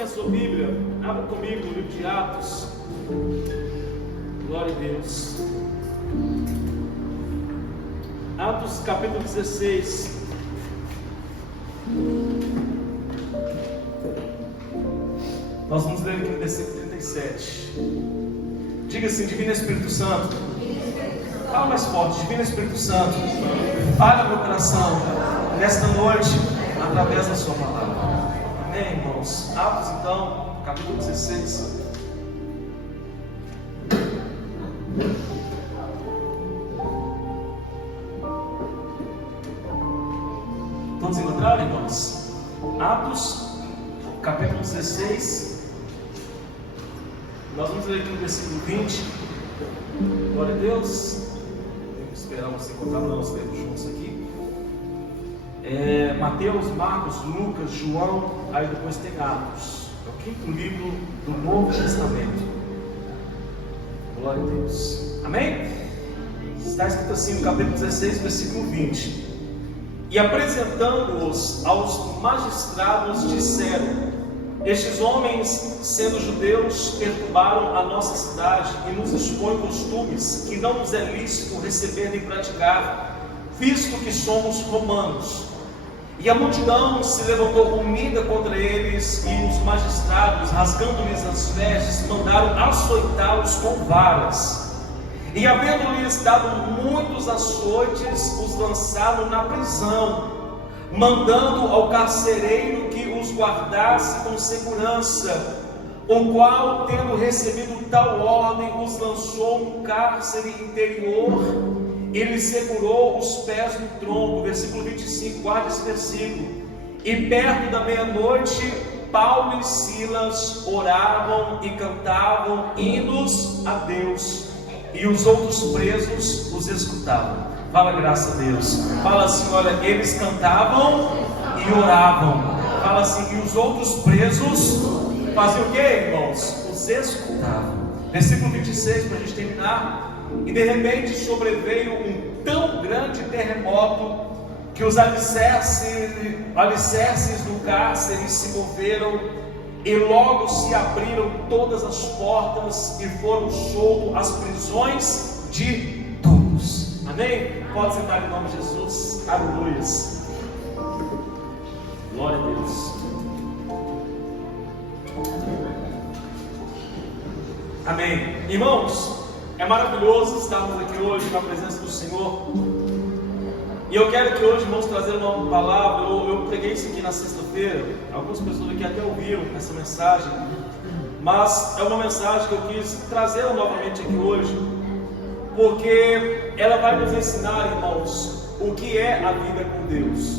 tem a sua Bíblia, abra comigo no livro de Atos. Glória a Deus. Atos capítulo 16. Nós vamos ler aqui no versículo 37. Diga assim: Divino Espírito Santo. Fala mais forte: Divino Espírito Santo, fale no meu coração nesta noite, através da sua palavra. Amém, irmãos? Atos então, capítulo 16. Todos encontraram, irmãos? Atos, capítulo 16. Nós vamos ler aqui no versículo 20. Glória a Deus. Vamos esperar você encontrar, nós lemos juntos aqui. Mateus, Marcos, Lucas, João, aí depois tem Atos. É o quinto livro do Novo Testamento. Glória a Deus. Amém? Está escrito assim no capítulo 16, versículo 20. E apresentando-os aos magistrados, disseram: Estes homens, sendo judeus, perturbaram a nossa cidade e nos expõem costumes que não nos é lícito receber nem praticar, visto que somos romanos. E a multidão se levantou unida contra eles, e os magistrados, rasgando-lhes as vestes, mandaram açoitá-los com varas. E havendo-lhes dado muitos açoites, os lançaram na prisão, mandando ao carcereiro que os guardasse com segurança, o qual, tendo recebido tal ordem, os lançou no cárcere interior e lhes segurou os pés no tronco. Versículo 25, guarda esse versículo. E perto da meia-noite, Paulo e Silas oravam e cantavam hinos a Deus, e os outros presos os escutavam. Fala, graça a Deus. Fala assim: olha, eles cantavam e oravam. Fala assim: e os outros presos faziam o que, irmãos? Os escutavam. Versículo 26, para a gente terminar. E de repente sobreveio um tão grande terremoto que os alicerces do cárcere se moveram, e logo se abriram todas as portas e foram soltos as prisões de todos. Amém? Pode sentar em nome de Jesus. Aleluia. Glória a Deus. Amém. Irmãos, é maravilhoso estarmos aqui hoje na presença do Senhor. E eu quero que hoje, irmãos, trazer uma palavra. Eu preguei isso aqui na sexta-feira. Algumas pessoas aqui até ouviram essa mensagem, mas é uma mensagem que eu quis trazer novamente aqui hoje, porque ela vai nos ensinar, irmãos, o que é a vida com Deus.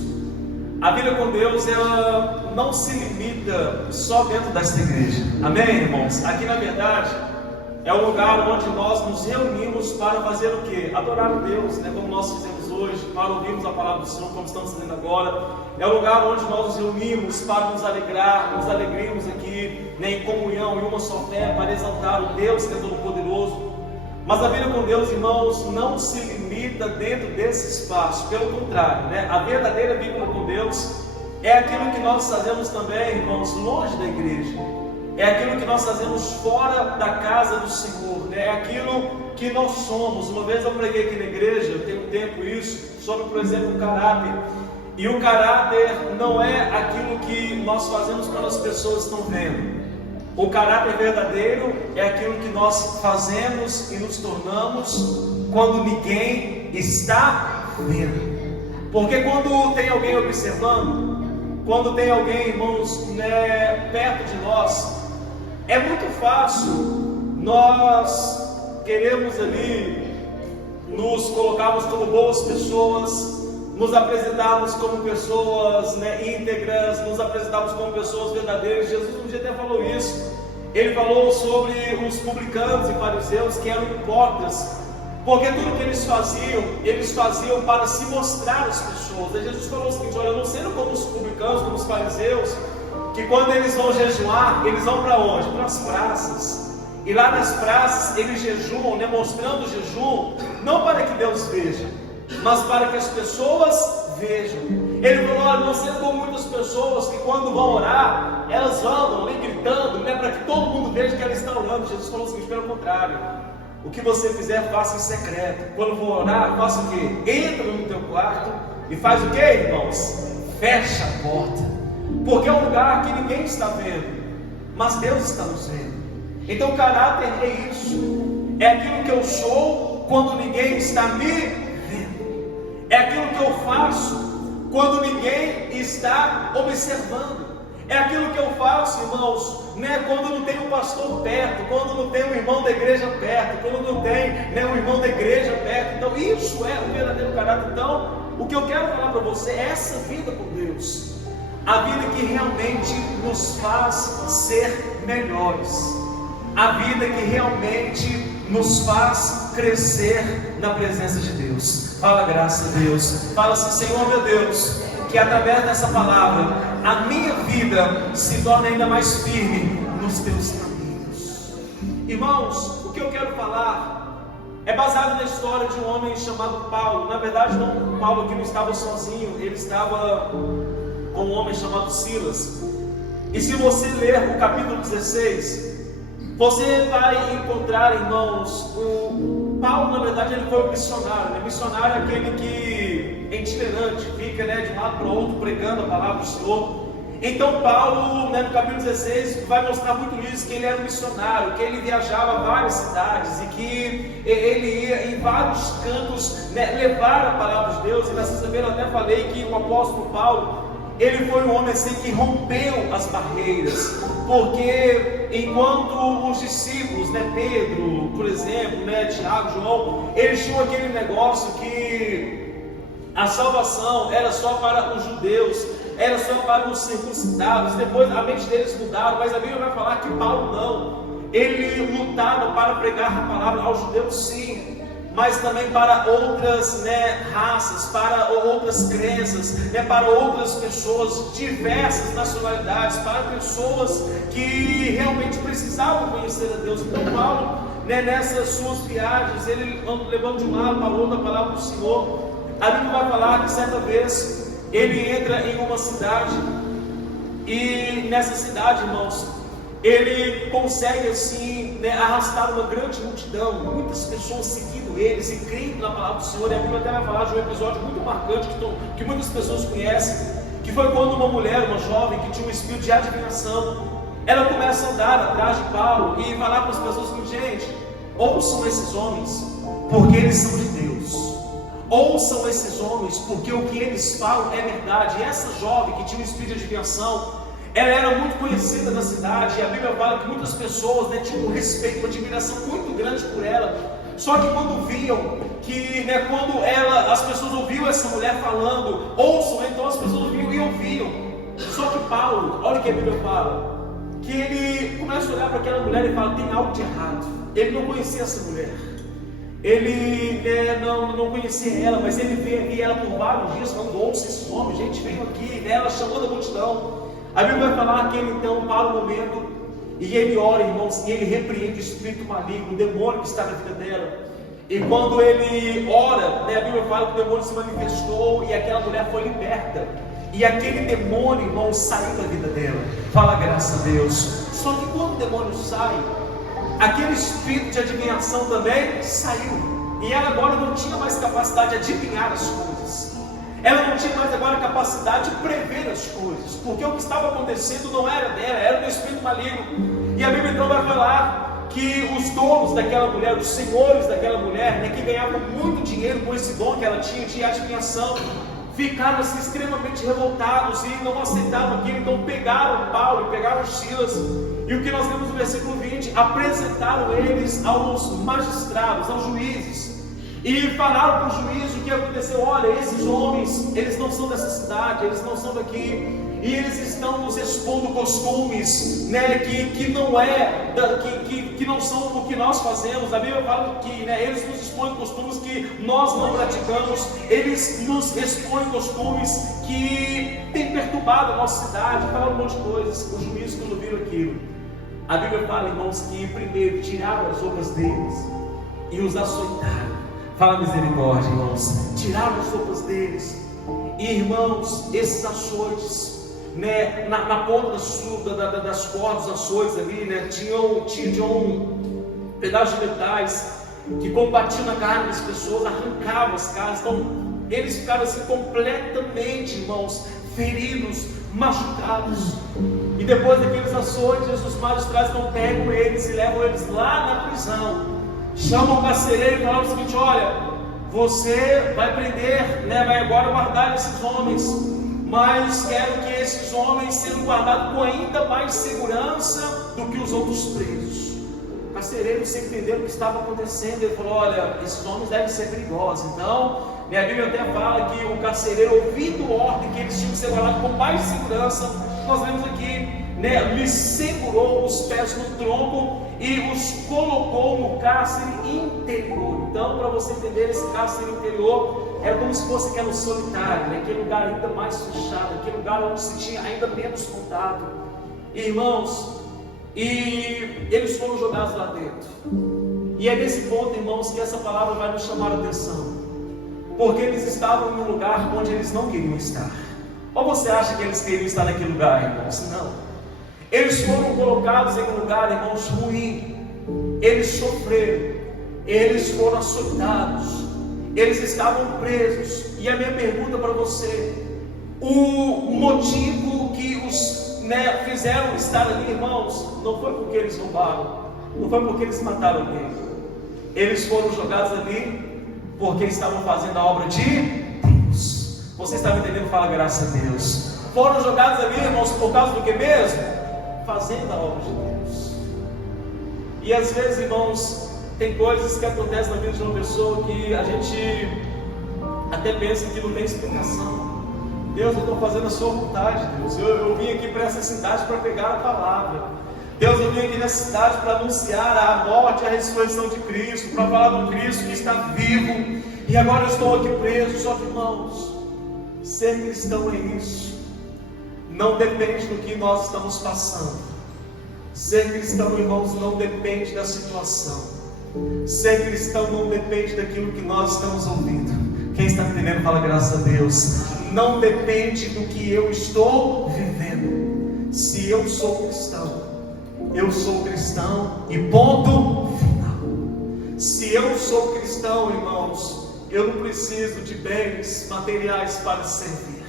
A vida com Deus, ela não se limita só dentro desta igreja. Amém, irmãos? Aqui, na verdade, é um lugar onde nós nos reunimos para fazer o quê? Adorar a Deus, né? Como nós fizemos hoje, para ouvirmos a palavra do Senhor, como estamos fazendo agora. É um lugar onde nós nos reunimos para nos alegrar, nos alegremos aqui, né, em comunhão, em uma só fé, para exaltar o Deus que é todo-poderoso. Mas a vida com Deus, irmãos, não se limita dentro desse espaço. Pelo contrário, né? A verdadeira vida com Deus é aquilo que nós fazemos também, irmãos, longe da igreja. É aquilo que nós fazemos fora da casa do Senhor, né? É aquilo que nós somos. Uma vez eu preguei aqui na igreja, eu tenho tempo isso, sobre, por exemplo, o caráter. E o caráter não é aquilo que nós fazemos quando as pessoas estão vendo. O caráter verdadeiro é aquilo que nós fazemos e nos tornamos quando ninguém está vendo. Porque quando tem alguém observando, quando tem alguém, irmãos, né, perto de nós, é muito fácil nós queremos ali nos colocarmos como boas pessoas, nos apresentarmos como pessoas, né, íntegras, nos apresentarmos como pessoas verdadeiras. Jesus um dia até falou isso. Ele falou sobre os publicanos e fariseus que eram hipócritas, porque tudo que eles faziam para se mostrar às pessoas. E Jesus falou o seguinte: olha, não sendo como os publicanos, como os fariseus, que quando eles vão jejuar, eles vão para onde? Para as praças. E lá nas praças eles jejuam, né, mostrando o jejum, não para que Deus veja, mas para que as pessoas vejam. Ele falou: olha, não sendo como muitas pessoas que quando vão orar, elas andam ali gritando, né, para que todo mundo veja que ela está orando. Jesus falou o seguinte: pelo contrário, o que você fizer, faça em secreto. Quando for orar, faça o quê? Entra no teu quarto e faz o quê, irmãos? Fecha a porta, porque é um lugar que ninguém está vendo, mas Deus está nos vendo. Então o caráter é isso, é aquilo que eu sou quando ninguém está me vendo, é aquilo que eu faço quando ninguém está observando, é aquilo que eu faço, irmãos, né, quando não tem um pastor perto, quando não tem um irmão da igreja perto, quando não tem, né, um irmão da igreja perto. Então isso é o verdadeiro caráter. Então o que eu quero falar para você é essa vida com Deus, a vida que realmente nos faz ser melhores, a vida que realmente nos faz crescer na presença de Deus. Fala graça a Deus, fala assim: Senhor meu Deus, que através dessa palavra a minha vida se torne ainda mais firme nos teus caminhos. Irmãos, o que eu quero falar é baseado na história de um homem chamado Paulo. Na verdade, não, Paulo aqui não estava sozinho, ele estava com um homem chamado Silas. E se você ler o capítulo 16, você vai encontrar, irmãos, o Paulo, na verdade, ele foi um missionário, né? Missionário é aquele que é itinerante, fica, né, de um lado para o outro pregando a palavra do Senhor. Então Paulo, né, no capítulo 16, vai mostrar muito isso, que ele era um missionário, que ele viajava a várias cidades e que ele ia em vários cantos, né, levar a palavra de Deus. E na sexta-feira eu até falei que o apóstolo Paulo, ele foi um homem assim que rompeu as barreiras, porque enquanto os discípulos, né, Pedro, por exemplo, né, Tiago, João, eles tinham aquele negócio que a salvação era só para os judeus, era só para os circuncidados. Depois a mente deles mudaram, mas a Bíblia vai falar que Paulo não. Ele lutava para pregar a palavra aos judeus, sim, mas também para outras, né, raças, para outras crenças, né, para outras pessoas, diversas nacionalidades, para pessoas que realmente precisavam conhecer a Deus. Então Paulo, né, nessas suas viagens, ele levando de um lado para o outro a palavra do Senhor. A Bíblia vai falar que certa vez ele entra em uma cidade, e nessa cidade, irmãos, ele consegue assim, né, arrastar uma grande multidão, muitas pessoas seguindo eles e crendo na palavra do Senhor. E a Bíblia até vai falar de um episódio muito marcante que muitas pessoas conhecem, que foi quando uma mulher, uma jovem que tinha um espírito de adivinação, ela começa a andar atrás de Paulo e falar para as pessoas assim: gente, ouçam esses homens, porque eles são de Deus. Ouçam esses homens, porque o que eles falam é verdade. E essa jovem que tinha um espírito de adivinhação, ela era muito conhecida na cidade, e a Bíblia fala que muitas pessoas, né, tinham um respeito, uma admiração muito grande por ela. Só que quando viam que, né, quando as pessoas ouviam essa mulher falando, ouçam, então as pessoas ouviam e ouviam. Só que Paulo, olha o que a Bíblia fala, que ele começa a olhar para aquela mulher e fala: tem algo de errado. Ele não conhecia essa mulher, ele não conhecia ela, mas ele vê ela por vários dias falando: ouça esses homens, gente, venham aqui, né, ela chamando a multidão. A Bíblia vai falar que ele então para o momento e ele ora, irmãos, e ele repreende o espírito maligno, o demônio que está na vida dela. E quando ele ora, né, a Bíblia fala que o demônio se manifestou e aquela mulher foi liberta. E aquele demônio, irmãos, saiu da vida dela. Fala graças a Deus. Só que quando o demônio sai, aquele espírito de adivinhação também saiu. E ela agora não tinha mais capacidade de adivinhar as coisas. Ela não tinha mais agora a capacidade de prever as coisas, porque o que estava acontecendo não era dela, era do espírito maligno. E a Bíblia então vai falar que os donos daquela mulher, os senhores daquela mulher, né, que ganhavam muito dinheiro com esse dom que ela tinha de adivinhação, ficaram assim extremamente revoltados e não aceitaram aquilo. Então pegaram Paulo, pegaram Silas, e o que nós vemos no versículo 20, apresentaram eles aos magistrados, aos juízes, e falaram para o juiz o que aconteceu: olha, esses homens, eles não são dessa cidade, eles não são daqui, e eles estão nos expondo costumes, né, que não são o que nós fazemos. A Bíblia fala que, né, eles nos expõem costumes que nós não praticamos, eles nos expõem costumes que têm perturbado a nossa cidade, falaram um monte de coisas. Os juízes, quando viram aquilo, a Bíblia fala, irmãos, que primeiro tiraram as roupas deles e os açoitaram. Fala misericórdia, irmãos. Tiraram as roupas deles. E, irmãos, esses açoites né, na ponta das cordas, açoites ali, né, tinham um pedaço de metais que combatiam na carne das pessoas, arrancavam as carnes. Então eles ficaram assim completamente, irmãos, feridos, machucados. E depois daqueles açoites, os magistrados não pegam eles e levam eles lá na prisão. Chamam o carcereiro e falam o seguinte: olha, você vai prender, né, vai agora guardar esses homens, mas quero que esses homens sejam guardados com ainda mais segurança do que os outros presos. O carcereiro, sem entender o que estava acontecendo, ele falou: olha, esses homens devem ser perigosos. Então, minha Bíblia até fala que o carcereiro, ouvindo ordem que eles tinham que ser guardados com mais segurança, nós vemos aqui, né, lhes segurou os pés no tronco e os colocou no cárcere interior. Então, para você entender, esse cárcere interior era como se fosse aquele solitário, né? Aquele lugar ainda mais fechado, aquele lugar onde se tinha ainda menos contato. Irmãos, e eles foram jogados lá dentro. E é nesse ponto, irmãos, que essa palavra vai nos chamar a atenção, porque eles estavam em um lugar onde eles não queriam estar. Ou você acha que eles queriam estar naquele lugar, irmãos? Não. Eles foram colocados em um lugar, irmãos, ruim. Eles sofreram, eles foram açoitados, eles estavam presos. E a minha pergunta para você: o motivo que os, né, fizeram estar ali, irmãos, não foi porque eles roubaram, não foi porque eles mataram alguém. Eles foram jogados ali porque estavam fazendo a obra de Deus. Você está me entendendo? Fala graças a Deus. Foram jogados ali, irmãos, por causa do que mesmo? Fazendo a obra de Deus. E às vezes, irmãos, tem coisas que acontecem na vida de uma pessoa que a gente até pensa que não tem explicação. Deus, eu estou fazendo a sua vontade, Deus. Eu vim aqui para essa cidade para pegar a palavra. Deus, eu vim aqui nessa cidade para anunciar a morte e a ressurreição de Cristo, para falar do Cristo que está vivo, e agora eu estou aqui preso. Só que, irmãos, ser cristão é isso. Não depende do que nós estamos passando. Ser cristão, irmãos, não depende da situação. Ser cristão não depende daquilo que nós estamos ouvindo. Quem está entendendo, fala graças a Deus. Não depende do que eu estou vivendo. Se eu sou cristão, eu sou cristão e ponto final. Se eu sou cristão, irmãos, eu não preciso de bens materiais para servir.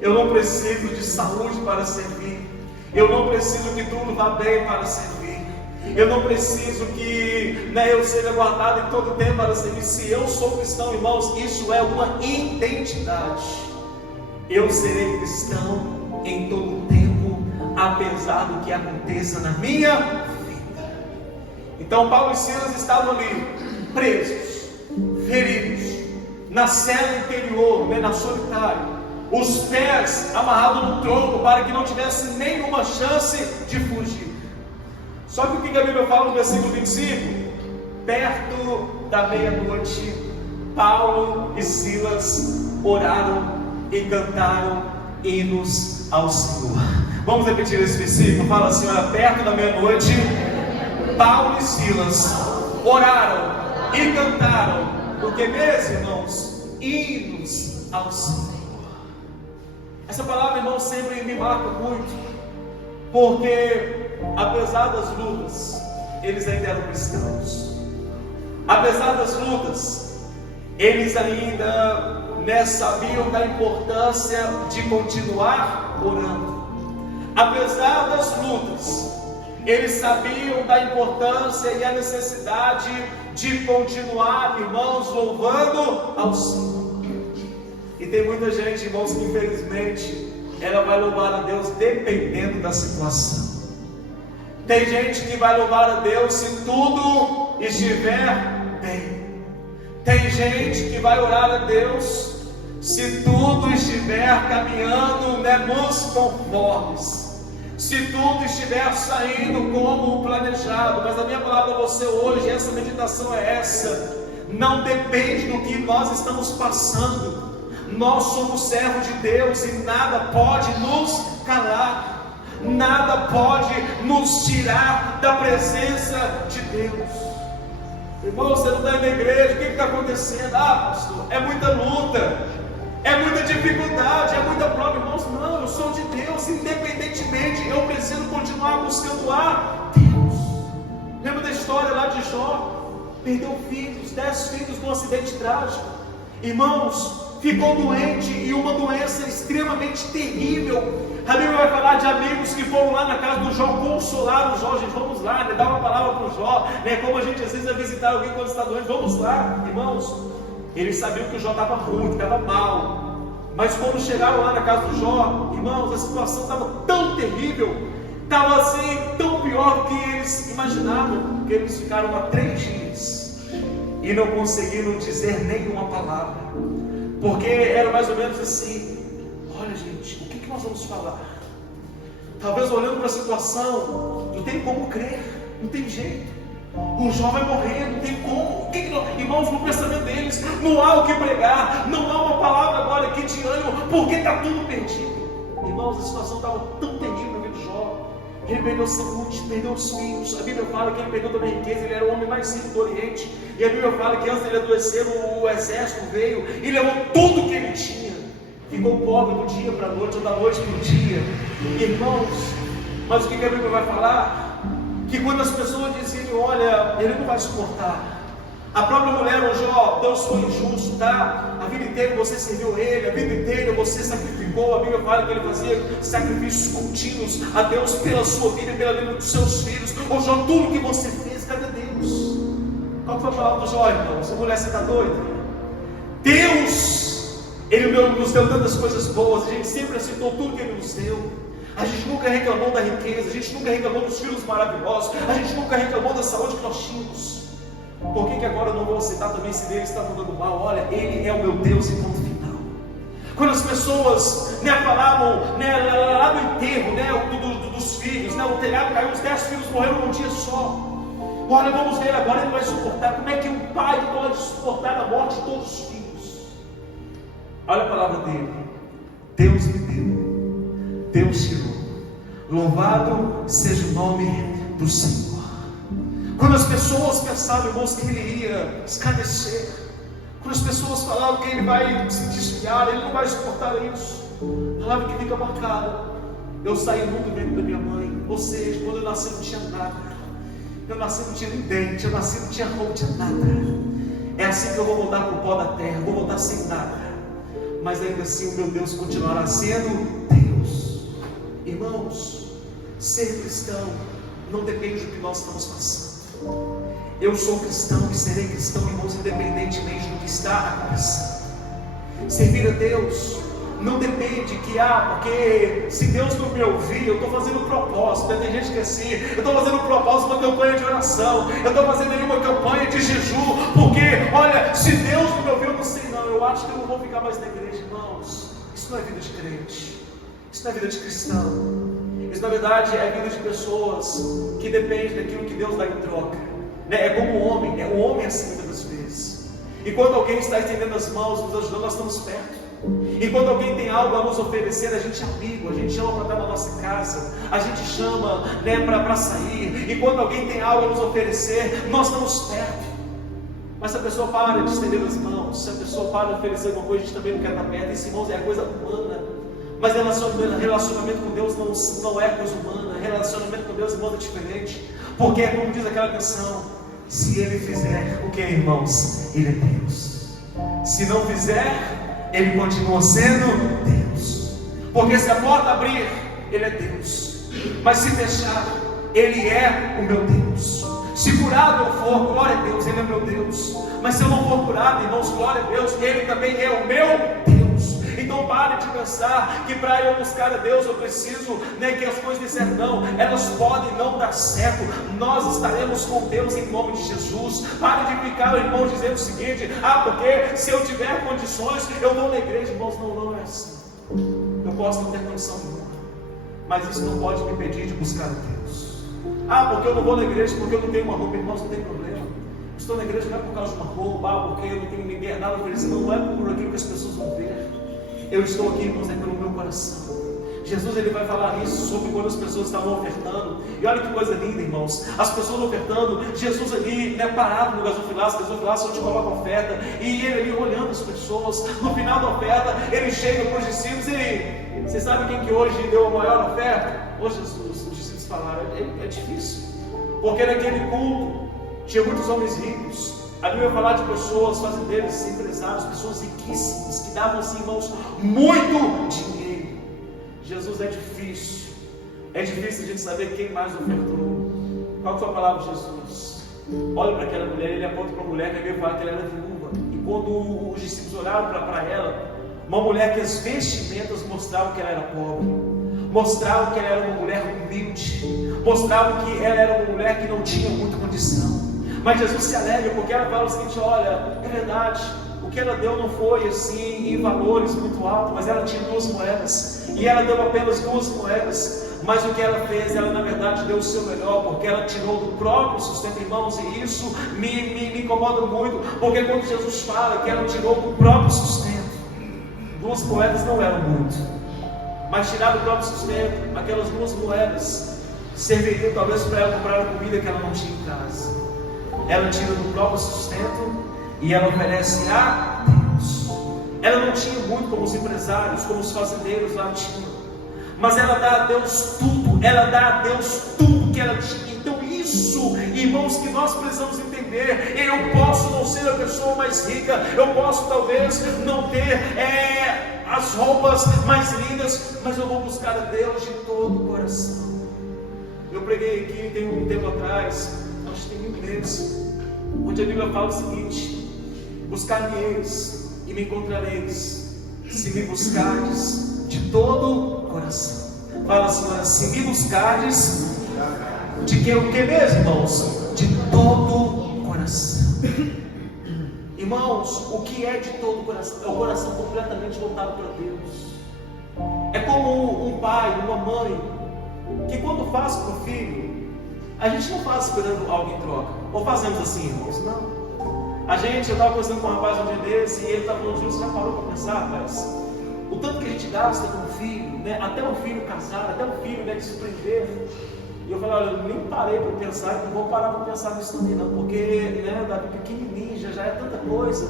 Eu não preciso de saúde para servir. Eu não preciso que tudo vá bem para servir. Eu não preciso que, né, eu seja guardado em todo tempo para servir. Se eu sou cristão, irmãos, isso é uma identidade. Eu serei cristão em todo tempo, apesar do que aconteça na minha vida. Então Paulo e Silas estavam ali, presos, feridos, na cela interior, né, na solitária, os pés amarrados no tronco para que não tivesse nenhuma chance de fugir. Só que o que a Bíblia fala no versículo 25? Perto da meia-noite, Paulo e Silas oraram e cantaram hinos ao Senhor. Vamos repetir esse versículo? Fala assim: olha, perto da meia-noite, Paulo e Silas oraram e cantaram, o que mesmo, irmãos? Hinos ao Senhor. Essa palavra, irmão, sempre me marca muito, porque apesar das lutas, eles ainda eram cristãos. Apesar das lutas, eles ainda, né, sabiam da importância de continuar orando. Apesar das lutas, eles sabiam da importância e a necessidade de continuar, irmãos, louvando ao Senhor. E tem muita gente, irmãos, que infelizmente ela vai louvar a Deus dependendo da situação. Tem gente que vai louvar a Deus se tudo estiver bem. Tem gente que vai orar a Deus se tudo estiver caminhando, né, nos conformes, se tudo estiver saindo como planejado. Mas a minha palavra a você hoje, essa meditação é essa: não depende do que nós estamos passando. Nós somos servos de Deus e nada pode nos calar, nada pode nos tirar da presença de Deus. Irmão, você não está indo na igreja, o que está acontecendo? Ah, pastor, é muita luta. é muita dificuldade, é muita prova, irmãos. Não, eu sou de Deus, independentemente, eu preciso continuar buscando a Deus. Lembra da história lá de Jó? Perdeu filhos, 10 filhos num acidente trágico. Irmãos, ficou doente, e uma doença extremamente terrível. A Bíblia vai falar de amigos que foram lá na casa do Jó, consolaram o Jó. Gente, vamos lá, dar uma palavra para o Jó, como a gente às vezes vai visitar alguém quando está doente. Vamos lá, irmãos. Eles sabiam que o Jó estava ruim, que estava mal, mas quando chegaram lá na casa do Jó, irmãos, a situação estava tão terrível, estava assim, tão pior do que eles imaginavam, que eles ficaram lá 3 dias e não conseguiram dizer nenhuma palavra, porque era mais ou menos assim: olha, gente, o que nós vamos falar? Talvez olhando para a situação, não tem como crer, não tem jeito. O Jó vai morrer, não tem como. Irmãos, no pensamento deles, não há o que pregar, não há uma palavra agora aqui de ânimo, porque está tudo perdido. Irmãos, a situação estava tão terrível na vida de Jó. Ele perdeu a saúde, perdeu os filhos. A Bíblia fala que ele perdeu também a riqueza. Ele era o homem mais rico do Oriente. E a Bíblia fala que antes dele adoecer, o exército veio e levou tudo que ele tinha. Ficou pobre do dia para a noite, ou da noite para o dia. Irmãos, mas o que a Bíblia vai falar? Que quando as pessoas diziam: olha, ele não vai suportar. A própria mulher, o Jó: Deus foi injusto, tá? A vida inteira você serviu ele, a vida inteira você sacrificou. A Bíblia fala que ele fazia sacrifícios contínuos a Deus pela sua vida e pela vida dos seus filhos. Ô Jó, tudo que você fez, cadê Deus? Qual foi a palavra do Jó, irmão? Essa mulher, você está doida? Deus, Ele nos deu tantas coisas boas, a gente sempre aceitou tudo que Ele nos deu. A gente nunca reclamou da riqueza, a gente nunca reclamou dos filhos maravilhosos, a gente nunca reclamou da saúde que nós tínhamos. Por que agora eu não vou aceitar também se Deus está mandando mal? Olha, Ele é o meu Deus e ponto final. Quando as pessoas falavam lá no enterro dos filhos, o telhado caiu, os 10 filhos morreram num dia só. Olha, vamos ver agora, ele vai suportar. Como é que um pai pode suportar a morte de todos os filhos? Olha a palavra dele: Deus me deu, Deus tirou. Louvado seja o nome do Senhor. Quando as pessoas pensavam, irmãos, que ele ia escarnecer, quando as pessoas falavam que ele vai se desviar, ele não vai suportar isso, a palavra que fica marcada: eu saí muito dentro da minha mãe. Ou seja, quando eu nasci não tinha nada, eu nasci não tinha nem dente, eu nasci não tinha roupa, não tinha nada. É assim que eu vou voltar para o pó da terra, vou voltar sem nada, mas ainda assim o meu Deus continuará sendo Deus. Irmãos, ser cristão não depende do que nós estamos passando. Eu sou cristão e serei cristão, irmãos, independentemente do que está acontecendo. Servir a Deus não depende porque se Deus não me ouvir, eu estou fazendo propósito. Tem gente que é assim: eu estou fazendo propósito, uma campanha de oração, eu estou fazendo uma campanha de jejum, porque olha, se Deus não me ouvir, eu não sei não, eu acho que eu não vou ficar mais na igreja. Irmãos, isso não é vida de crente, isso não é vida de cristão. Isso na verdade é a vida de pessoas que dependem daquilo que Deus dá em troca. É como o homem é assim muitas vezes. E quando alguém está estendendo as mãos, nos ajudando, nós estamos perto. E quando alguém tem algo a nos oferecer, a gente é amigo, a gente chama para estar na nossa casa, a gente chama para sair. E quando alguém tem algo a nos oferecer, nós estamos perto. Mas se a pessoa para de estender as mãos, se a pessoa para de oferecer alguma coisa, a gente também não quer estar perto. Isso, irmãos, é a coisa humana. Mas relacionamento com Deus não é coisa humana. Relacionamento com Deus, irmão, é diferente. Porque é como diz aquela canção: se Ele fizer o que, irmãos? Ele é Deus. Se não fizer, Ele continua sendo Deus. Porque se a porta abrir, Ele é Deus. Mas se fechar, Ele é o meu Deus. Se curado eu for, glória a Deus, Ele é meu Deus. Mas se eu não for curado, irmãos, glória a Deus, Ele também é o meu Deus. Então pare de pensar que para eu buscar a Deus eu preciso que as coisas dê certo. Não, elas podem não dar certo. Nós estaremos com Deus em nome de Jesus. Pare de ficar, irmão, dizendo o seguinte: porque se eu tiver condições eu vou na igreja. Irmãos, não é assim. Eu posso não ter condição nenhuma, mas isso não pode me impedir de buscar a Deus. Porque eu não vou na igreja porque eu não tenho uma roupa. Irmãos, não tem problema. Estou na igreja não é por causa de uma roupa, porque eu não tenho ninguém nada a oferecer. Não é por aquilo que as pessoas vão ver. Eu estou aqui, irmãos, pelo meu coração. Jesus ele vai falar isso sobre quando as pessoas estavam ofertando. E olha que coisa linda, irmãos. As pessoas ofertando, Jesus ali, parado no gasofilácio só te coloca a oferta. E ele ali olhando as pessoas. No final da oferta, ele chega para os discípulos e vocês sabem quem que hoje deu a maior oferta? Hoje os discípulos falaram, é difícil. Porque naquele culto tinha muitos homens ricos. A Bíblia vai falar de pessoas, fazendeiros, empresários, pessoas riquíssimas, que davam assim, irmãos, muito dinheiro. Jesus é difícil a gente saber quem mais ofertou. Qual foi a palavra de Jesus? Olha para aquela mulher, ele aponta para a mulher que a Bíblia fala que ela era viúva. E quando os discípulos olharam para ela, uma mulher que as vestimentas mostravam que ela era pobre, mostravam que ela era uma mulher humilde, mostravam que ela era uma mulher que não tinha muita condição. Mas Jesus se alegra porque ela fala o seguinte: olha, é verdade, o que ela deu não foi assim em valores muito altos, mas ela tinha 2 moedas, e ela deu apenas 2 moedas, mas o que ela fez, ela na verdade deu o seu melhor, porque ela tirou do próprio sustento, irmãos, e isso me incomoda muito, porque quando Jesus fala que ela tirou do próprio sustento, 2 moedas não eram muito, mas tirar do próprio sustento, aquelas 2 moedas serviriam talvez para ela comprar a comida que ela não tinha em casa. Ela tira do próprio sustento e ela oferece a Deus. Ela não tinha muito como os empresários, como os fazendeiros lá tinham, mas ela dá a Deus tudo, ela dá a Deus tudo que ela tinha. Então isso, irmãos, que nós precisamos entender. Eu posso não ser a pessoa mais rica, eu posso talvez não ter as roupas mais lindas, mas eu vou buscar a Deus de todo o coração. Eu preguei aqui tem um tempo atrás, acho que tem 1 mês, onde a Bíblia fala o seguinte: buscar-me-eis e me encontrareis, se me buscardes de todo o coração. Fala assim: se me buscardes de que o que mesmo, irmãos? De todo o coração. Irmãos, o que é de todo o coração? É o coração completamente voltado para Deus. É como um pai, uma mãe, que quando faz para o filho, a gente não faz esperando algo em troca. Ou fazemos assim, irmãos? Não. Eu estava conversando com um rapaz um dia desse, e ele estava falando: você já parou para pensar, rapaz? O tanto que a gente gasta com o filho, até o filho casar, até o filho de se prender. E eu falei: olha, eu nem parei para pensar, e não vou parar para pensar nisso também não, porque Davi pequenininho, já é tanta coisa.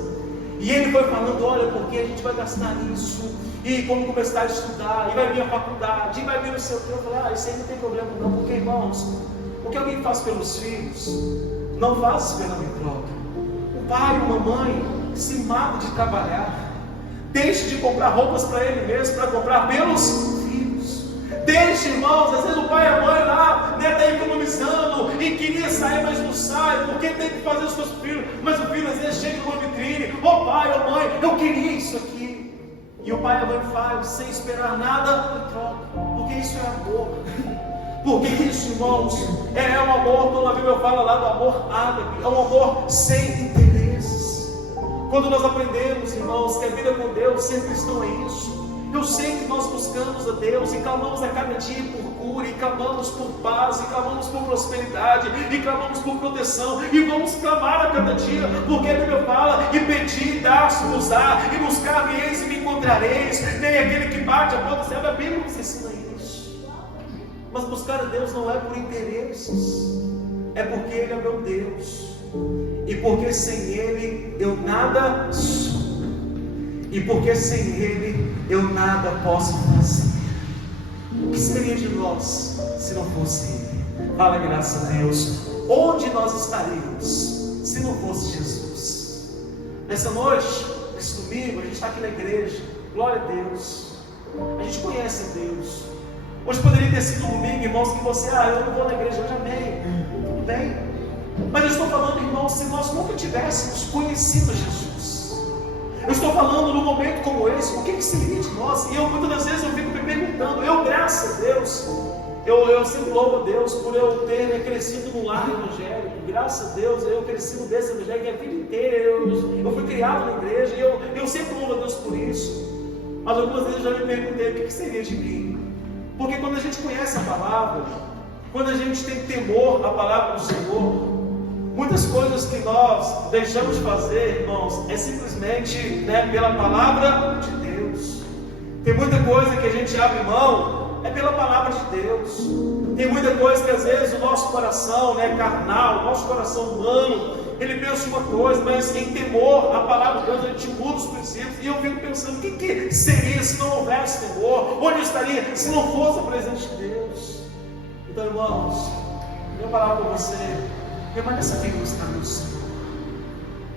E ele foi falando: olha, porque a gente vai gastar isso, e quando começar a estudar, e vai vir a faculdade, e vai vir o seu tempo. Eu falei: isso aí não tem problema não, porque, irmãos, o que alguém faz pelos filhos, não faz esperando em troca. O pai, uma mãe, se mata de trabalhar, deixe de comprar roupas para ele mesmo, para comprar pelos filhos. Deixe, irmãos, às vezes o pai e a mãe lá, está economizando e queria sair, mas não sai, porque tem que fazer os seus filhos. Mas o filho às vezes chega numa vitrine: ô pai, ô mãe, eu queria isso aqui. E o pai e a mãe faz sem esperar nada em troca, porque isso é amor. Porque isso, irmãos, é um amor, como a Bíblia fala lá do amor ágape, é um amor sem interesses. Quando nós aprendemos, irmãos, que a vida com Deus, ser cristão é isso. Eu sei que nós buscamos a Deus e clamamos a cada dia por cura, e clamamos por paz, e clamamos por prosperidade, e clamamos por proteção, e vamos clamar a cada dia, porque a Bíblia fala: e pedir, dar-se-vos-á, e buscar-me-eis e me encontrareis. Nem aquele que bate a porta serve. A Bíblia nos ensina isso. Mas buscar a Deus não é por interesses, é porque Ele é meu Deus, e porque sem Ele eu nada sou, e porque sem Ele eu nada posso fazer. O que seria de nós se não fosse Ele? Fala, graças a Deus. Onde nós estaríamos se não fosse Jesus? Nessa noite, nesse domingo, a gente está aqui na igreja. Glória a Deus. A gente conhece a Deus. Hoje poderia ter sido um domingo, irmãos, que você: eu não vou na igreja hoje, amém. Tudo bem. Mas eu estou falando, irmãos, se nós nunca tivéssemos conhecido Jesus. Eu estou falando num momento como esse, o que seria de nós? E muitas das vezes eu fico me perguntando, graças a Deus, eu sempre louvo a Deus por eu ter crescido no lar evangélico. Graças a Deus, eu cresci no berço evangélico a vida inteira. Eu fui criado na igreja, e eu sempre louvo a Deus por isso. Mas algumas vezes eu já me perguntei: o que seria de mim? Porque quando a gente conhece a palavra, quando a gente tem temor à palavra do Senhor, muitas coisas que nós deixamos de fazer, irmãos, é simplesmente pela palavra de Deus. Tem muita coisa que a gente abre mão é pela palavra de Deus. Tem muita coisa que às vezes o nosso coração, carnal, o nosso coração humano, ele pensa uma coisa, mas em temor à palavra de Deus, a gente muda os princípios. E eu fico pensando, o que seria se não houvesse temor? Onde estaria se não fosse a presença de Deus? Então, irmãos, eu vou falar para você, permaneça firme nos caminhos do Senhor.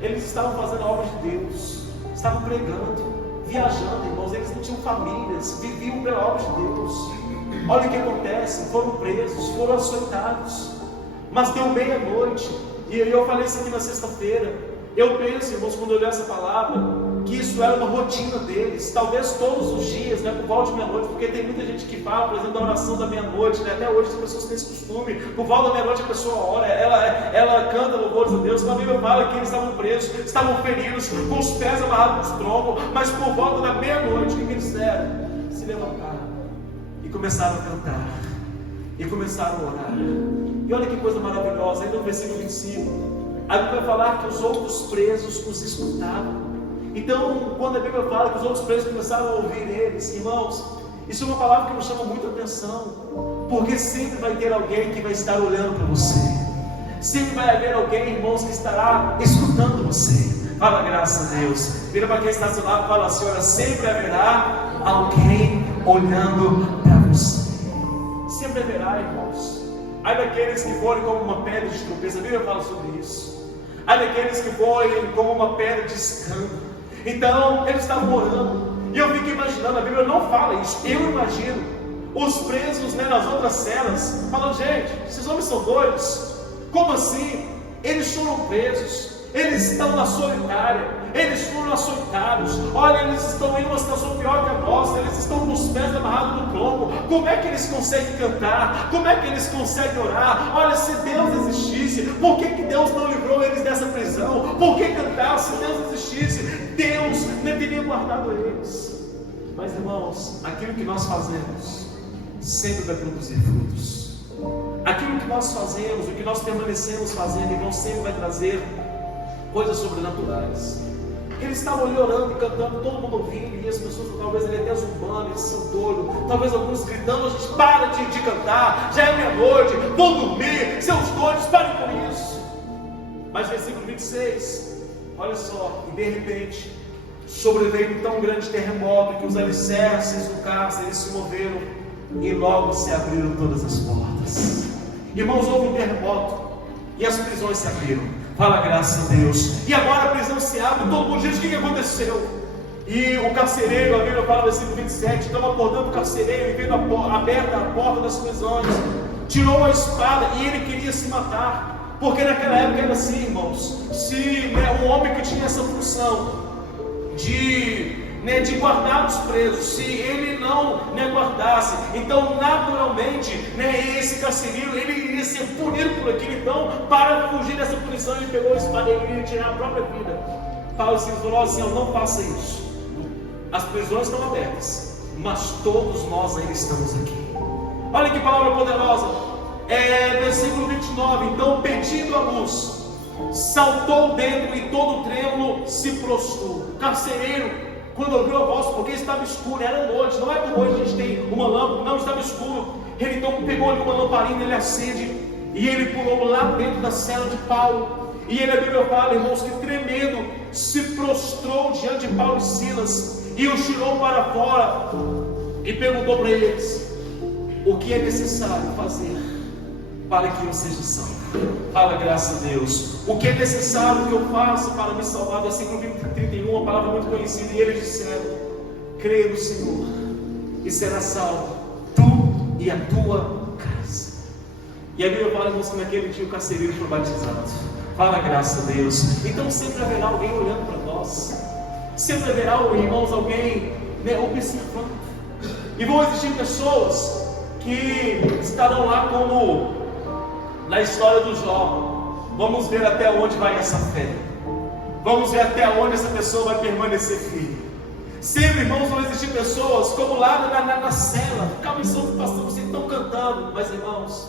Eles estavam fazendo a obra de Deus, estavam pregando, viajando, irmãos. Eles não tinham famílias, viviam pela obra de Deus. Olha o que acontece, foram presos, foram açoitados, mas deu meia-noite. E eu falei isso aqui na sexta-feira. Eu penso, irmãos, quando eu li essa palavra, que isso era uma rotina deles, talvez todos os dias, por volta de meia-noite, porque tem muita gente que fala, por exemplo, da oração da meia-noite, até hoje as pessoas têm esse costume. Por volta da meia-noite a pessoa ora, ela canta louvores a Deus. A Bíblia fala que eles estavam presos, estavam feridos, com os pés amarrados nos troncos, mas por volta da meia-noite, o que eles fizeram? Se levantaram e começaram a cantar, e começaram a orar. E olha que coisa maravilhosa, aí no versículo 25, a Bíblia vai falar que os outros presos os escutavam. Então, quando a Bíblia fala que os outros presos começaram a ouvir eles, irmãos, isso é uma palavra que nos chama muita atenção, porque sempre vai ter alguém que vai estar olhando para você, sempre vai haver alguém, irmãos, que estará escutando você. Fala, graças a Deus. Vira para quem está ao seu lado e fala assim: olha, sempre haverá alguém olhando para você. Sempre haverá, irmãos. Ai daqueles que forem como uma pedra de tropeço, a Bíblia fala sobre isso. Ai daqueles que forem como uma pedra de escândalo. Então, eles estavam orando, e eu fico imaginando, a Bíblia não fala isso, eu imagino os presos nas outras celas, falando: gente, esses homens são doidos, como assim? Eles foram presos, eles estão na solitária, eles foram açoitados, olha, eles estão em uma situação pior que a nossa, eles estão com os pés amarrados no tronco. Como é que eles conseguem cantar? Como é que eles conseguem orar? Olha, se Deus existisse, por que Deus não livrou eles dessa prisão? Por que cantar? Se Deus existisse, Deus não teria guardado eles. Mas, irmãos, aquilo que nós fazemos sempre vai produzir frutos. Aquilo que nós fazemos, o que nós permanecemos fazendo, irmãos, sempre vai trazer coisas sobrenaturais. Eles estavam ali orando e cantando, todo mundo ouvindo, e as pessoas talvez ali até zumbando, eles são doidos, talvez alguns gritando: a gente para de cantar, já é meia-noite, vão dormir, seus doidos, parem com isso. Mas versículo 26, olha só, e de repente sobreveio um tão grande terremoto que os alicerces do cárcere se moveram e logo se abriram todas as portas. Irmãos, houve um terremoto e as prisões se abriram. Fala, graças a Deus. E agora a prisão se abre, todo mundo diz: o que aconteceu? E o carcereiro, a Bíblia fala no versículo 27, estava acordando o carcereiro, e vendo aberta a porta das prisões, tirou a espada e ele queria se matar, porque naquela época era assim, irmãos, se um homem que tinha essa função de guardar os presos, se ele não guardasse, então naturalmente esse carcereiro, ele iria ser punido por aquilo. Então, para fugir dessa punição, ele pegou a espada e ele iria tirar a própria vida. Paulo falou assim: não faça isso, as prisões estão abertas, mas todos nós ainda estamos aqui. Olha que palavra poderosa, versículo 29, então pedindo a luz, saltou dentro e todo trêmulo se prostrou. O carcereiro, quando ouviu a voz, porque estava escuro, era noite, não é como hoje a gente tem uma lâmpada, não, estava escuro. Ele então pegou ali uma lamparina, ele acende, e ele pulou lá dentro da cela de Paulo, e ele, a Bíblia fala, irmãos, que tremendo, se prostrou diante de Paulo e Silas, e os tirou para fora, e perguntou para eles: o que é necessário fazer para que eu seja salvo? Fala, graças a Deus. O que é necessário que eu faça para me salvar? Versículo 31, uma palavra muito conhecida. E eles disseram: creia no Senhor e será salvo, tu e a tua casa. E a Bíblia fala, irmãos, que naquele dia o carcereiro foi batizado. Fala, graças a Deus. Então sempre haverá alguém olhando para nós, sempre haverá, irmãos, alguém observando. E vão existir pessoas que estarão lá, como na história do Jó. Vamos ver até onde vai essa fé, vamos ver até onde essa pessoa vai permanecer firme. Sempre, irmãos, vão existir pessoas como lá na cela, ficam em São Pastor, vocês estão cantando, mas, irmãos,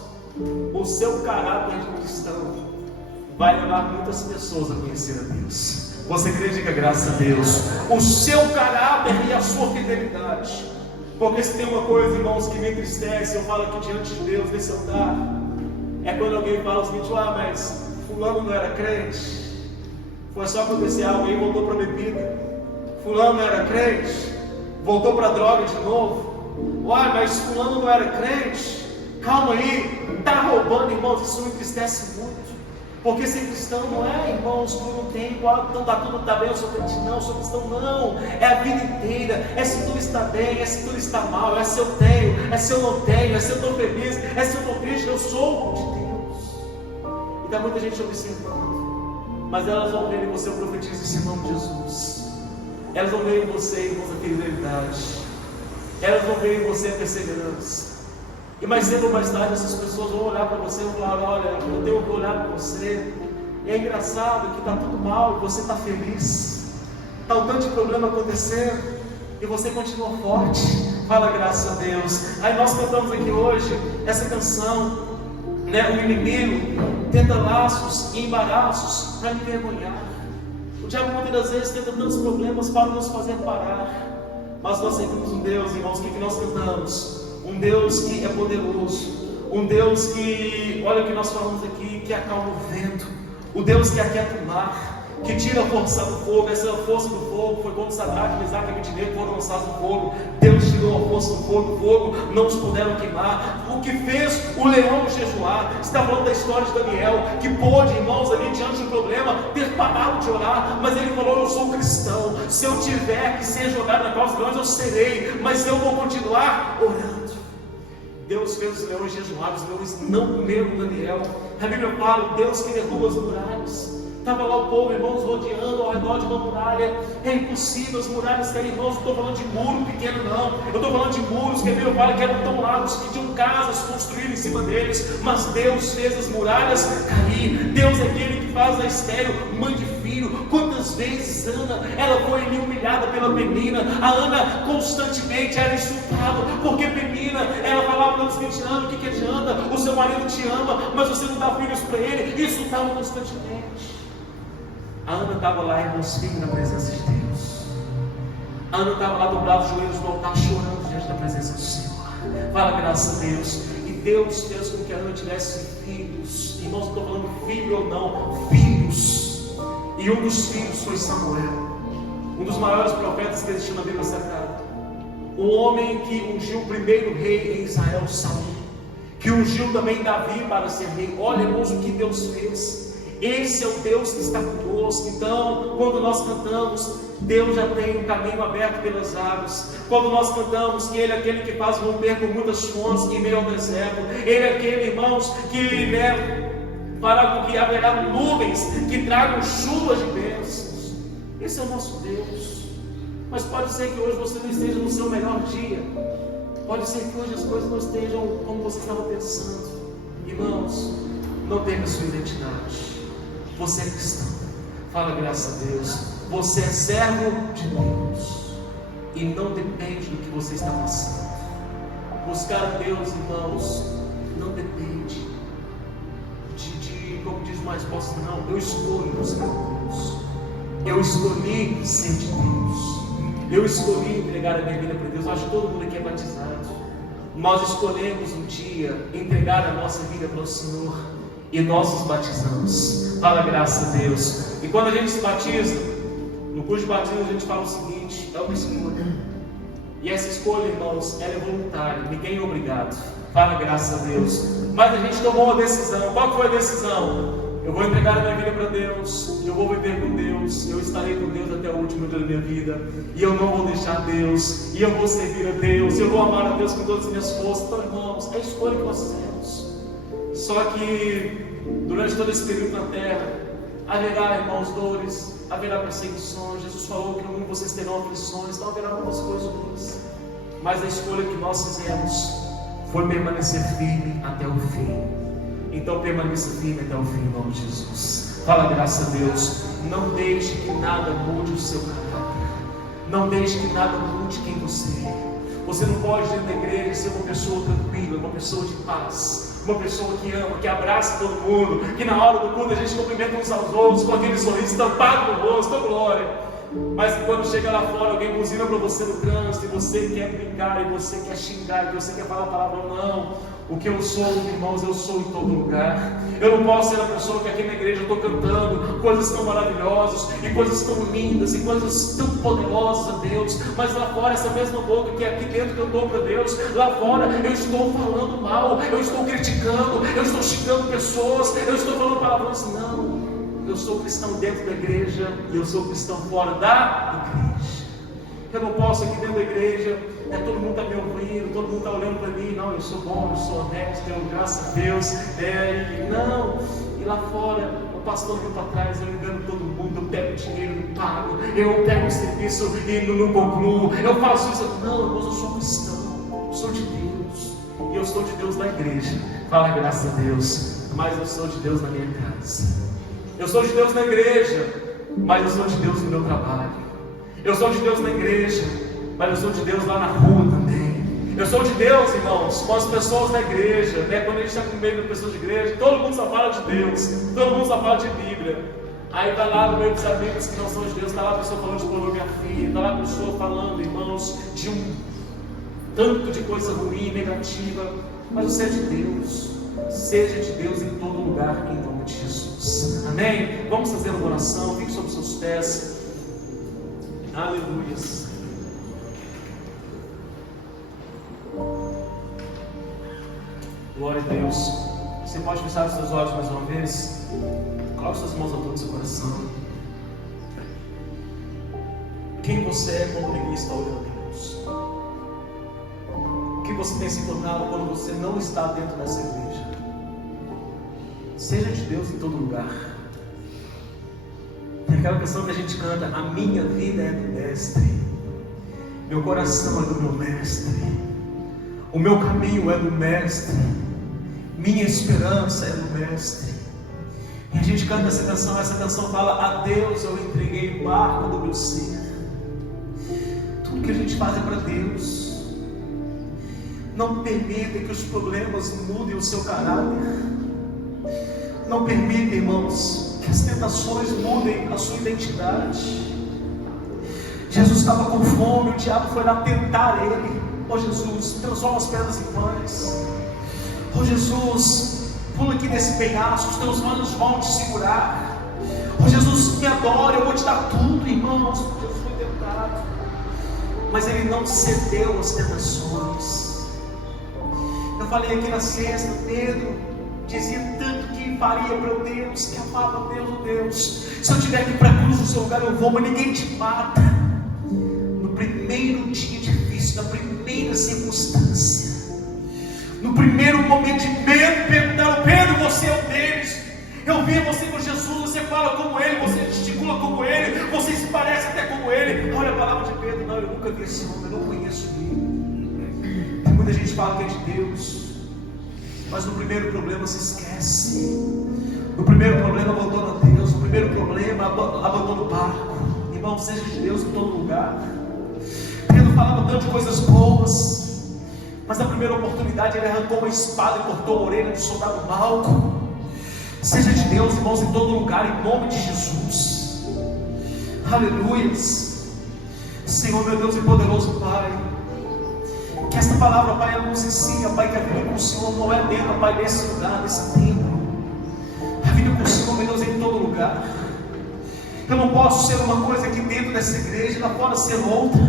o seu caráter de cristão vai levar muitas pessoas a conhecer a Deus. Você acredita, graças a Deus, o seu caráter e a sua fidelidade Porque se tem uma coisa, irmãos, que me entristece, eu falo aqui diante de Deus, nesse altar, é quando alguém fala o seguinte: mas fulano não era crente, foi só acontecer algo e voltou para a bebida. Fulano não era crente, voltou para a droga de novo. Mas fulano não era crente, calma aí, está roubando, irmãos. Isso me entristece muito. Porque ser cristão não é, irmãos, por um tempo, então tudo está bem, eu sou crente, não, eu sou cristão, não. É a vida inteira, é se tudo está bem, é se tudo está mal, é se eu tenho, é se eu não tenho, é se eu estou feliz, é se eu estou triste, eu sou de Deus. E está muita gente observando, mas elas vão ver em você, eu profetizo esse nome de Jesus. Elas vão ver em você, irmãos, a fidelidade. Elas vão ver em você a perseverança. E mais cedo ou mais tarde essas pessoas vão olhar para você e falar: olha, eu tenho que olhar para você. E é engraçado que está tudo mal e você está feliz. Está um tanto de problema acontecendo e você continua forte. Fala, graças a Deus. Aí nós cantamos aqui hoje essa canção, né? O inimigo tenta laços e embaraços para me envergonhar. O diabo muitas das vezes tenta tantos problemas para nos fazer parar. Mas nós servimos um Deus, irmãos, que nós cantamos. Um Deus que é poderoso, um Deus que, olha o que nós falamos aqui, que acalma o vento, o Deus que aquieta o mar, que tira a força do fogo. Essa força do fogo foi quando Sadraque, Mesaque e Abednego foram lançados no fogo. Deus tirou a força do fogo não os puderam queimar. O que fez o leão jejuar? Está falando da história de Daniel, que pôde, irmãos, ali diante do problema, ter parado de orar, mas ele falou: eu sou cristão, se eu tiver que ser jogado na cova dos leões, eu serei, mas eu vou continuar orando. Deus fez os leões jejuar, os leões não comeram Daniel. A Bíblia fala: Deus que derruba as muralhas. Estava lá o povo, irmãos, rodeando ao redor de uma muralha. É impossível as muralhas caírem, irmãos. Não estou falando de muro pequeno, não. Eu estou falando de muros que a Bíblia fala que eram tão largos que tinham casas construídas em cima deles. Mas Deus fez as muralhas cair. Deus é aquele que faz a estéril mãe de filho. Quantas vezes Ana, ela foi humilhada pela Penina. A Ana constantemente era insultada, porque Penina, ela falava para os que te amam: o que adianta? O seu marido te ama, mas você não dá filhos para ele. Insultava constantemente. A Ana estava lá, irmãos, firme na presença de Deus. A Ana estava lá dobrada os joelhos no altar, chorando diante da presença do Senhor. Fala, graças a Deus. E Deus fez com que a Ana tivesse filhos. Irmãos, não estou falando filho ou não, filhos. E um dos filhos foi Samuel, um dos maiores profetas que existiu na Bíblia Sagrada. Um homem que ungiu o primeiro rei em Israel, Saul, que ungiu também Davi para ser rei. Olha, irmãos, o que Deus fez. Esse é o Deus que está conosco. Então, quando nós cantamos, Deus já tem um caminho aberto pelas águas. Quando nós cantamos que Ele é aquele que faz romper por muitas fontes em meio ao deserto. Ele é aquele, irmãos, que fará com que haverá nuvens que tragam chuvas de bênçãos. Esse é o nosso Deus. Mas pode ser que hoje você não esteja no seu melhor dia. Pode ser que hoje as coisas não estejam como você estava pensando. Irmãos, não perca sua identidade. Você é cristão. Fala, graças a Deus. Você é servo de Deus e não depende do que você está passando. Buscar a Deus, irmãos, não depende de como diz mais posso, não. Eu escolho buscar Deus. Eu escolhi ser de Deus. Eu escolhi entregar a minha vida para Deus. Eu acho que todo mundo aqui é batizado. Nós escolhemos um dia entregar a nossa vida para o Senhor e nós nos batizamos. Fala, graças a Deus. E quando a gente se batiza, no curso de batismo a gente fala o seguinte: é uma escolha. E essa escolha, irmãos, ela é voluntária, ninguém é obrigado. Fala, graças a Deus. Mas a gente tomou uma decisão. Qual foi a decisão? Eu vou entregar a minha vida para Deus, eu vou viver com Deus, eu estarei com Deus até o último dia da minha vida, e eu não vou deixar Deus, e eu vou servir a Deus, eu vou amar a Deus com todas as minhas forças. Então, irmãos, é a escolha que nós fizemos. Só que durante todo esse período na terra haverá, irmãos, dores, haverá perseguições. Jesus falou que no mundo vocês terão aflições, então haverá algumas coisas ruins. Mas a escolha que nós fizemos foi permanecer firme até o fim. Então permaneça firme até o fim, em nome de Jesus. Fala, graças a Deus. Não deixe que nada mude o seu caráter. Não deixe que nada mude quem você é. Você não pode dentro da igreja ser uma pessoa tranquila, uma pessoa de paz, uma pessoa que ama, que abraça todo mundo, que na hora do culto a gente cumprimenta uns aos outros com aquele sorriso estampado no rosto, glória. Mas quando chega lá fora, alguém buzina para você no trânsito, e você quer brincar, e você quer xingar, e você quer falar a palavra não. O que eu sou, irmãos, eu sou em todo lugar. Eu não posso ser a pessoa que aqui na igreja eu estou cantando coisas tão maravilosas, e coisas tão lindas, e coisas tão poderosas a Deus, mas lá fora, essa mesma boca que aqui dentro que eu dou para Deus, lá fora eu estou falando mal, eu estou criticando, eu estou xingando pessoas, eu estou falando palavrões. Não, eu sou cristão dentro da igreja e eu sou cristão fora da igreja. Eu não posso aqui dentro da igreja, todo mundo está me ouvindo, todo mundo está olhando para mim. Não, eu sou bom, eu sou honesto, graças a Deus. Não, e lá fora, o pastor viu para trás, eu engano todo mundo, eu pego dinheiro, não pago, eu pego o serviço e não concluo, eu faço isso. Não, irmãos, eu sou cristão, eu sou de Deus, e eu sou de Deus na igreja. Fala graças a Deus, mas eu sou de Deus na minha casa. Eu sou de Deus na igreja, mas eu sou de Deus no meu trabalho. Eu sou de Deus na igreja, mas eu sou de Deus lá na rua também. Eu sou de Deus, irmãos, com as pessoas da igreja, quando a gente está com meio de pessoas de igreja, todo mundo só fala de Deus, todo mundo só fala de Bíblia. Aí está lá no meio dos amigos que não são de Deus, está lá a pessoa falando de pornografia, está lá a pessoa falando, irmãos, de um tanto de coisa ruim, negativa. Mas você é de Deus. Seja de Deus em todo lugar, em nome de Jesus. Amém? Vamos fazer uma oração. Fique sobre os seus pés. Aleluias. Glória a Deus. Você pode fechar os seus olhos mais uma vez. Coloque suas mãos ao todo do seu coração. Quem você é quando ninguém está olhando a Deus? O que você tem se tornado quando você não está dentro dessa igreja? Seja de Deus em todo lugar. Tem aquela questão que a gente canta: a minha vida é do Mestre, meu coração é do meu Mestre, o meu caminho é do Mestre, minha esperança é do Mestre. E a gente canta essa canção fala: a Deus eu entreguei o barco do meu ser. Tudo que a gente faz é para Deus. Não permita que os problemas mudem o seu caráter. Não permita, irmãos, que as tentações mudem a sua identidade. Jesus estava com fome, o diabo foi lá tentar ele. Oh Jesus, transforma as pedras em pães. Oh Jesus, pula aqui nesse penhasco, os teus manos vão te segurar. Oh Jesus, me adora, eu vou te dar tudo, irmãos. Jesus foi tentado, mas ele não cedeu às tentações. Eu falei aqui na sexta, Pedro dizia tanto que faria para Deus, que amava Deus, oh Deus, se eu tiver que ir para a cruz no seu lugar eu vou, mas ninguém te mata. No primeiro dia difícil, na primeira circunstância, no primeiro momento de medo, perguntaram: Pedro, você é um deles. Eu vi você com Jesus, você fala como ele, você gesticula como ele, você se parece até como ele. Olha a palavra de Pedro: não, eu nunca vi esse homem, eu não conheço ele. Muita gente fala que é de Deus, mas no primeiro problema se esquece. No primeiro problema abandona Deus. No primeiro problema abandona o barco. Irmão, seja de Deus em todo lugar. Pedro falava tanto de coisas boas, mas na primeira oportunidade ele arrancou uma espada e cortou a orelha do soldado Malco. Seja de Deus, irmãos, em todo lugar, em nome de Jesus. Aleluias. Senhor, meu Deus e poderoso Pai, que esta palavra, Pai, ela nos ensina, Pai, que a vida com o Senhor não é dentro, Pai, desse lugar, desse templo. A vida com o Senhor, meu Deus, é em todo lugar. Eu não posso ser uma coisa aqui dentro dessa igreja e lá fora ser outra.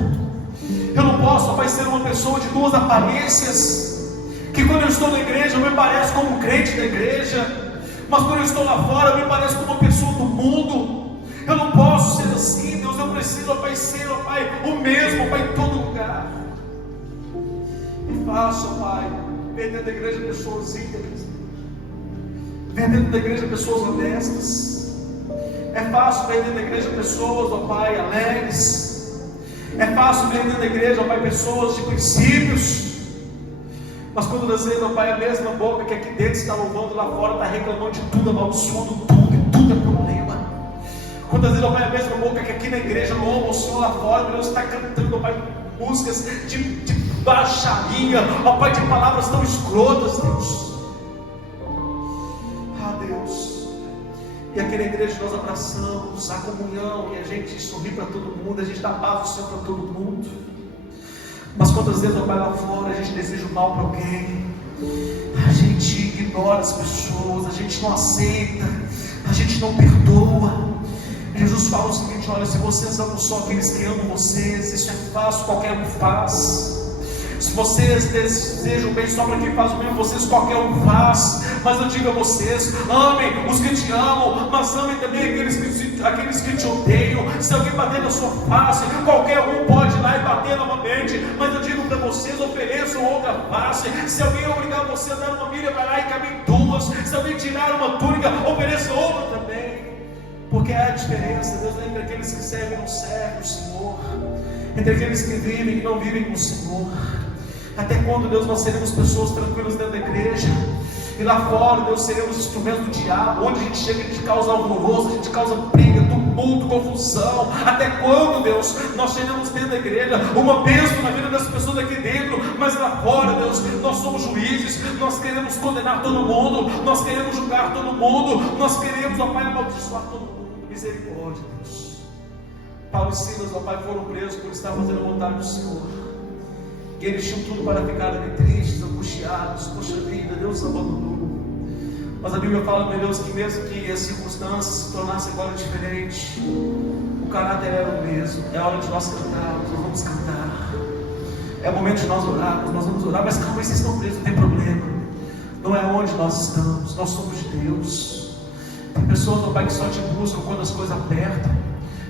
Eu não posso, Pai, ser uma pessoa de duas aparências, que quando eu estou na igreja eu me pareço como um crente da igreja, mas quando eu estou lá fora eu me pareço como uma pessoa do mundo. Eu não posso ser assim, Deus. Eu preciso, Pai, ser, Pai, o mesmo, Pai, em todo lugar. E faça, Pai, ver dentro da igreja pessoas íntegras, ver dentro da igreja pessoas honestas. É fácil ver dentro da igreja pessoas, ó Pai, alegres. É fácil ver dentro da igreja, ó Pai, pessoas de princípios. Mas quando às vezes, ó Pai, a mesma boca que aqui dentro está louvando, lá fora está reclamando de tudo, amaldiçoando tudo, e tudo é problema. Quantas vezes, ó Pai, a mesma boca que aqui na igreja louva o Senhor, lá fora, Deus está cantando, ó Pai, músicas de baixaria, ó Pai, de palavras tão escrotas, Deus. Ah, Deus, E aqui na igreja nós abraçamos a comunhão e a gente sorri para todo mundo, a gente dá paz do Senhor para todo mundo. Mas quantas vezes, ó Pai, lá fora a gente deseja o mal para alguém, a gente ignora as pessoas, a gente não aceita, a gente não perdoa. Jesus fala o seguinte: olha, se vocês amam só aqueles que amam vocês, isso é fácil, qualquer um faz. Se vocês desejam bem só para quem faz o bem, vocês qualquer um faz. Mas eu digo a vocês: amem os que te amam, mas amem também aqueles que te odeiam. Se alguém bater na sua face, qualquer um pode ir lá e bater novamente. Mas eu digo para vocês: ofereçam outra face. Se alguém obrigar você a dar uma milha, vai lá e caminhe duas. Se alguém tirar uma túnica, ofereça outra também. Porque há a diferença, Deus, entre aqueles que servem e não servem o Senhor, entre aqueles que vivem e não vivem com o Senhor. Até quando, Deus, nós seremos pessoas tranquilas dentro da igreja, e lá fora, Deus, seremos instrumentos do diabo? Onde a gente chega, a gente causa alvoroço, a gente causa briga, tumulto, confusão. Até quando, Deus, nós seremos dentro da igreja uma bênção na vida das pessoas aqui dentro, mas lá fora, Deus, nós somos juízes, nós queremos condenar todo mundo, nós queremos julgar todo mundo, nós queremos, ó Pai, amaldiçoar todo mundo. Misericórdia, Deus. Paulo e Silas, ó Pai, foram presos por estar fazendo a vontade do Senhor. E eles tinham tudo para ficar ali tristes, angustiados. Poxa vida, Deus abandonou. Mas a Bíblia fala, meu Deus, que mesmo que as circunstâncias se tornassem agora diferentes, o caráter era o mesmo. É hora de nós cantarmos, nós vamos cantar. É o momento de nós orarmos, nós vamos orar. Mas calma, vocês estão presos, não tem problema. Não é onde nós estamos, nós somos de Deus. Tem pessoas, ó Pai, que só te buscam quando as coisas apertam.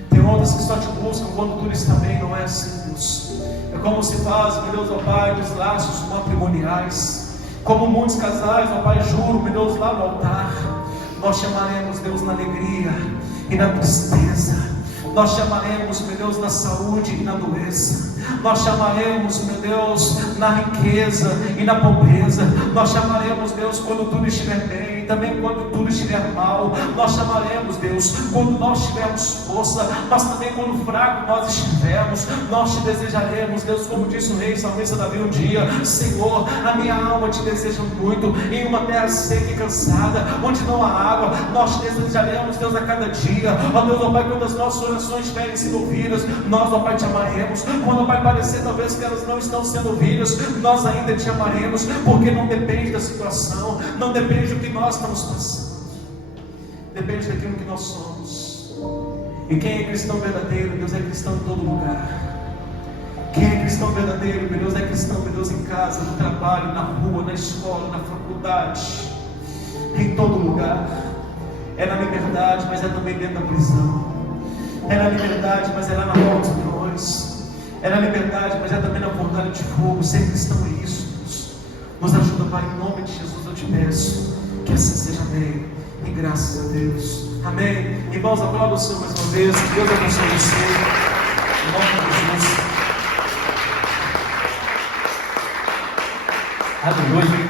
Tem outras que só te buscam quando tudo está bem. Não é assim, Deus. É como se faz, meu Deus, ó Pai, os laços matrimoniais. Como muitos casais, ó Pai, juro, meu Deus, lá no altar, nós chamaremos, Deus, na alegria e na tristeza. Nós chamaremos, meu Deus, na saúde e na doença. Nós chamaremos, meu Deus, na riqueza e na pobreza. Nós chamaremos, Deus, quando tudo estiver bem, também quando tudo estiver mal. Nós chamaremos, Deus, quando nós tivermos força, mas também quando fraco nós estivermos. Nós te desejaremos, Deus, como disse o rei salmista Davi um dia: Senhor, a minha alma te deseja muito, em uma terra seca e cansada, onde não há água. Nós te desejaremos, Deus, a cada dia. Ó Deus, ó Pai, quando as nossas orações estiverem sendo ouvidas, nós, ó Pai, te amaremos. Quando, ó Pai, parecer talvez que elas não estão sendo ouvidas, nós ainda te amaremos, porque não depende da situação, não depende do que nós estamos passando, depende daquilo que nós somos. E quem é cristão verdadeiro, Deus, é cristão em todo lugar. Quem é cristão verdadeiro, meu Deus, é cristão, meu Deus, em casa, no trabalho, na rua, na escola, na faculdade, em todo lugar. É na liberdade, mas é também dentro da prisão. É na liberdade, mas é lá na porta dos leões. É na liberdade, mas é também na fornalha de fogo. Ser cristão é isso, Deus. Nos ajuda, Pai, em nome de Jesus eu te peço. Que assim seja, amém. E graças a Deus. Amém. Irmãos, aplauda o Senhor mais uma vez. Que Deus abençoe você. Em nome de Jesus. Aleluia.